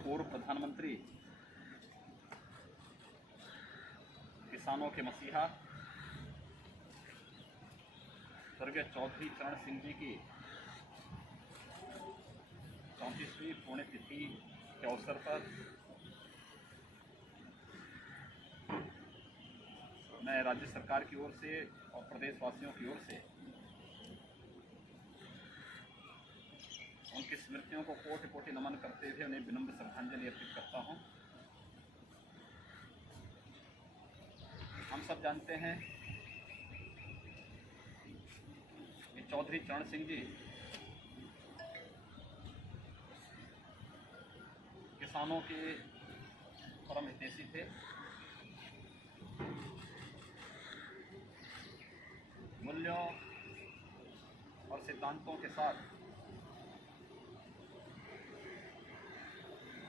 पूर्व प्रधानमंत्री, किसानों के मसीहा स्वर्गीय चौधरी चरण सिंह जी की 34वीं पुण्यतिथि के अवसर पर मैं राज्य सरकार की ओर से और प्रदेशवासियों की ओर से उनकी स्मृतियों को कोटि कोटि नमन करते हुए उन्हें विनम्र श्रद्धांजलि अर्पित करता हूं। हम सब जानते हैं कि चौधरी चरण सिंह जी किसानों के परम हितैषी थे। मूल्यों और सिद्धांतों के साथ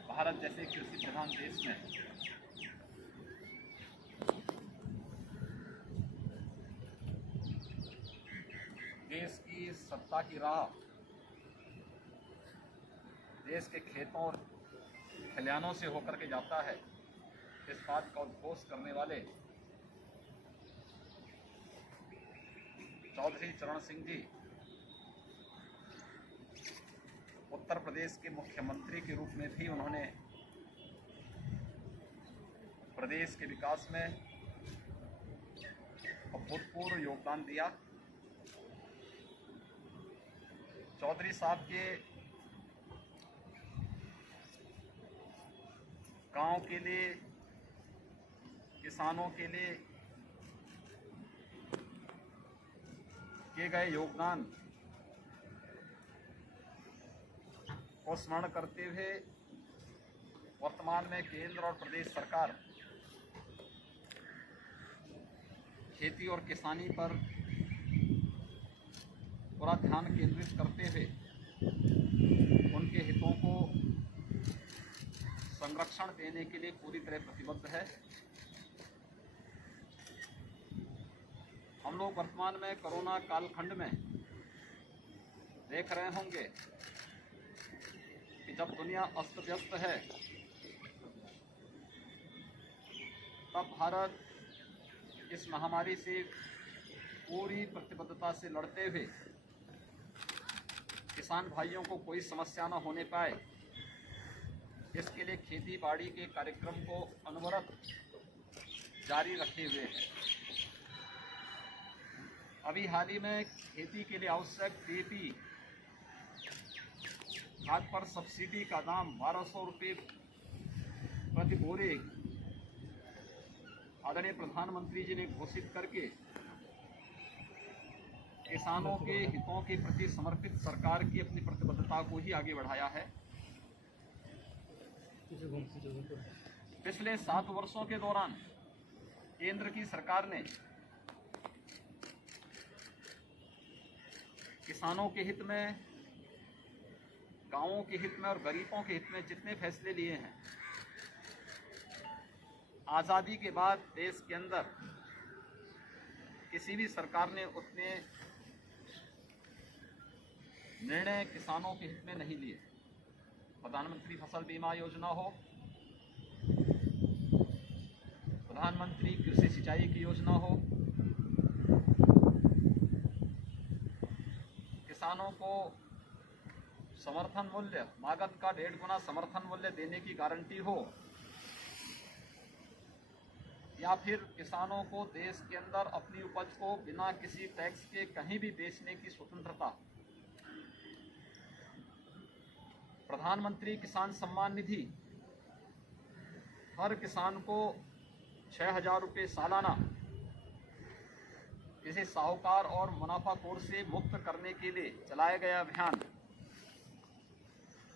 भारत जैसे कृषि प्रधान देश में देश की सत्ता की राह देश के खेतों और खलिहानों से होकर के जाता है, इस बात का उद्घोष करने वाले चौधरी चरण सिंह जी उत्तर प्रदेश के मुख्यमंत्री के रूप में भी उन्होंने प्रदेश के विकास में अभूतपूर्व योगदान दिया। चौधरी साहब के गांव के लिए, किसानों के लिए किए गए योगदान को स्मरण करते हुए वर्तमान में केंद्र और प्रदेश सरकार खेती और किसानी पर पूरा ध्यान केंद्रित करते हुए उनके हितों को संरक्षण देने के लिए पूरी तरह प्रतिबद्ध है। हम लोग वर्तमान में कोरोना कालखंड में देख रहे होंगे कि जब दुनिया अस्त व्यस्त है तब भारत इस महामारी से पूरी प्रतिबद्धता से लड़ते हुए किसान भाइयों को कोई समस्या न होने पाए, इसके लिए खेती बाड़ी के कार्यक्रम को अनवरत जारी रखे हुए है। अभी हाल ही में खेती के लिए आवश्यक डीएपी खाद पर सब्सिडी का दाम 1200 रुपये प्रति बोरे आदरणीय प्रधानमंत्री जी ने घोषित करके किसानों के हितों के प्रति समर्पित सरकार की अपनी प्रतिबद्धता को ही आगे बढ़ाया है। पिछले 7 वर्षों के दौरान केंद्र की सरकार ने किसानों के हित में, गांवों के हित में और गरीबों के हित में जितने फैसले लिए हैं, आज़ादी के बाद देश के अंदर किसी भी सरकार ने उतने निर्णय किसानों के हित में नहीं लिए। प्रधानमंत्री फसल बीमा योजना हो, प्रधानमंत्री कृषि सिंचाई की योजना हो, किसानों को समर्थन मूल्य लागत का 1.5 गुना समर्थन मूल्य देने की गारंटी हो, या फिर किसानों को देश के अंदर अपनी उपज को बिना किसी टैक्स के कहीं भी बेचने की स्वतंत्रता। प्रधानमंत्री किसान सम्मान निधि हर किसान को 6,000 रुपये सालाना किसी साहूकार और मुनाफाखोर से मुक्त करने के लिए चलाया गया अभियान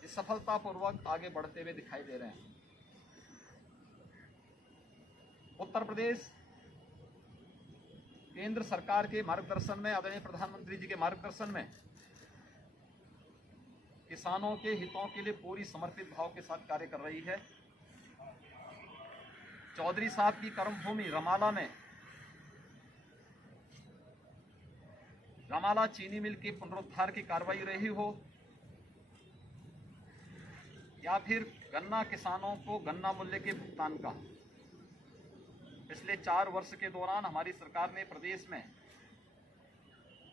इस सफलतापूर्वक आगे बढ़ते हुए दिखाई दे रहे हैं। उत्तर प्रदेश केंद्र सरकार के मार्गदर्शन में, आदरणीय प्रधानमंत्री जी के मार्गदर्शन में किसानों के हितों के लिए पूरी समर्पित भाव के साथ कार्य कर रही है। चौधरी साहब की कर्मभूमि रमाला में रमाला चीनी मिल के पुनरुद्धार की कार्रवाई रही हो, या फिर गन्ना किसानों को गन्ना मूल्य के भुगतान का, पिछले 4 वर्ष के दौरान हमारी सरकार ने प्रदेश में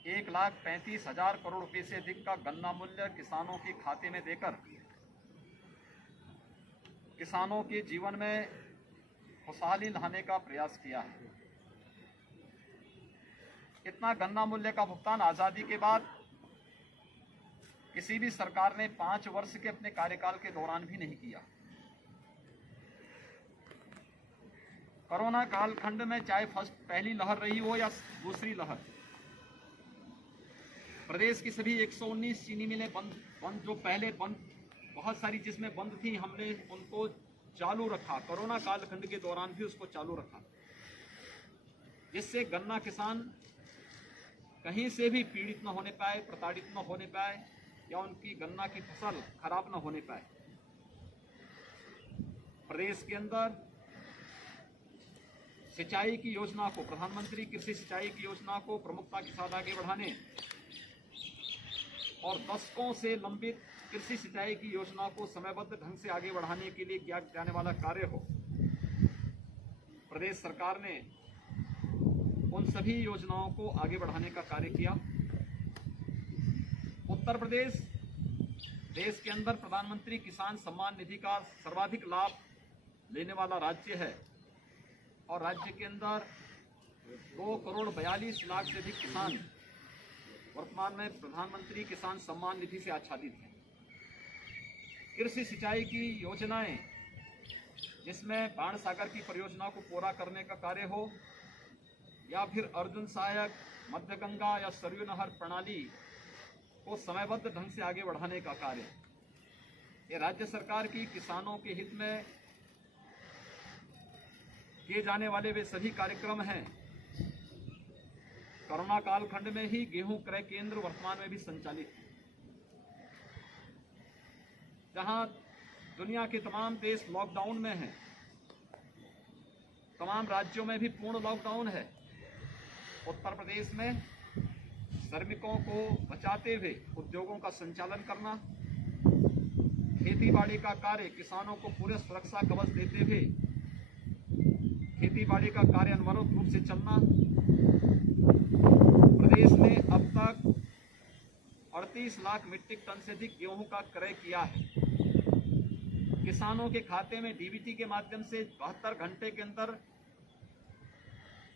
1,35,000 करोड़ रुपए से अधिक का गन्ना मूल्य किसानों के खाते में देकर किसानों के जीवन में खुशहाली लाने का प्रयास किया है। इतना गन्ना मूल्य का भुगतान आज़ादी के बाद किसी भी सरकार ने 5 वर्ष के अपने कार्यकाल के दौरान भी नहीं किया। कोरोना कालखंड में चाहे पहली लहर रही हो या दूसरी लहर, प्रदेश की सभी 119 चीनी मिलें बंद जो पहले बंद, बहुत सारी जिसमें बंद थी, हमने उनको चालू रखा। कोरोना कालखंड के दौरान भी उसको चालू रखा, जिससे गन्ना किसान कहीं से भी पीड़ित न होने पाए, प्रताड़ित न होने पाए, या उनकी गन्ना की फसल खराब न होने पाए। प्रदेश के अंदर सिंचाई की योजना को, प्रधानमंत्री कृषि सिंचाई की योजना को प्रमुखता के साथ आगे बढ़ाने और दशकों से लंबित कृषि सिंचाई की योजना को समयबद्ध ढंग से आगे बढ़ाने के लिए किया जाने वाला कार्य हो, प्रदेश सरकार ने उन सभी योजनाओं को आगे बढ़ाने का कार्य किया। उत्तर प्रदेश देश के अंदर प्रधानमंत्री किसान सम्मान निधि का सर्वाधिक लाभ लेने वाला राज्य है, और राज्य के अंदर 2,42,00,000 से अधिक किसान वर्तमान में प्रधानमंत्री किसान सम्मान निधि से आच्छादित हैं। कृषि सिंचाई की योजनाएं, जिसमें बाण सागर की परियोजना को पूरा करने का कार्य हो, या फिर अर्जुन सहायक, मध्य गंगा या सरयू नहर प्रणाली को समयबद्ध ढंग से आगे बढ़ाने का कार्य, ये राज्य सरकार की किसानों के हित में किए जाने वाले वे सभी कार्यक्रम हैं। कोरोना कालखंड में ही गेहूं क्रय केंद्र वर्तमान में भी संचालित हैं, जहां दुनिया के तमाम देश लॉकडाउन में हैं, तमाम राज्यों में भी पूर्ण लॉकडाउन है। उत्तर प्रदेश में श्रमिकों को बचाते हुए उद्योगों का संचालन करना, खेती बाड़ी का कार्य किसानों को पूरे सुरक्षा कवच देते हुए खेती बाड़ी का कार्य अनवरत रूप से चलना। प्रदेश ने अब तक 38 लाख मीट्रिक टन से अधिक गेहूं का क्रय किया है। किसानों के खाते में डीबीटी के माध्यम से 72 घंटे के अंदर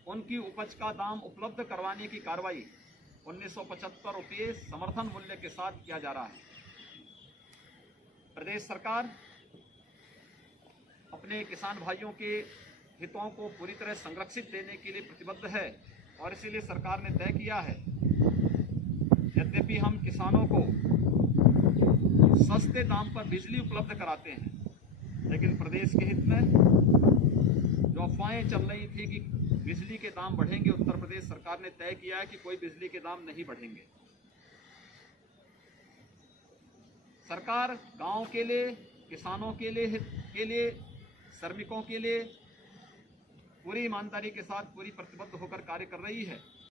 उनकी उपज का दाम उपलब्ध करवाने की कार्रवाई 1975 रुपये समर्थन मूल्य के साथ किया जा रहा है। प्रदेश सरकार अपने किसान भाइयों के हितों को पूरी तरह संरक्षित देने के लिए प्रतिबद्ध है, और इसीलिए सरकार ने तय किया है, यद्यपि हम किसानों को सस्ते दाम पर बिजली उपलब्ध कराते हैं, लेकिन प्रदेश के हित में जो अफवाहें चल रही थी कि बिजली के दाम बढ़ेंगे, उत्तर प्रदेश सरकार ने तय किया है कि कोई बिजली के दाम नहीं बढ़ेंगे। सरकार गांव के लिए, किसानों के लिए, श्रमिकों के लिए पूरी ईमानदारी के साथ पूरी प्रतिबद्ध होकर कार्य कर रही है।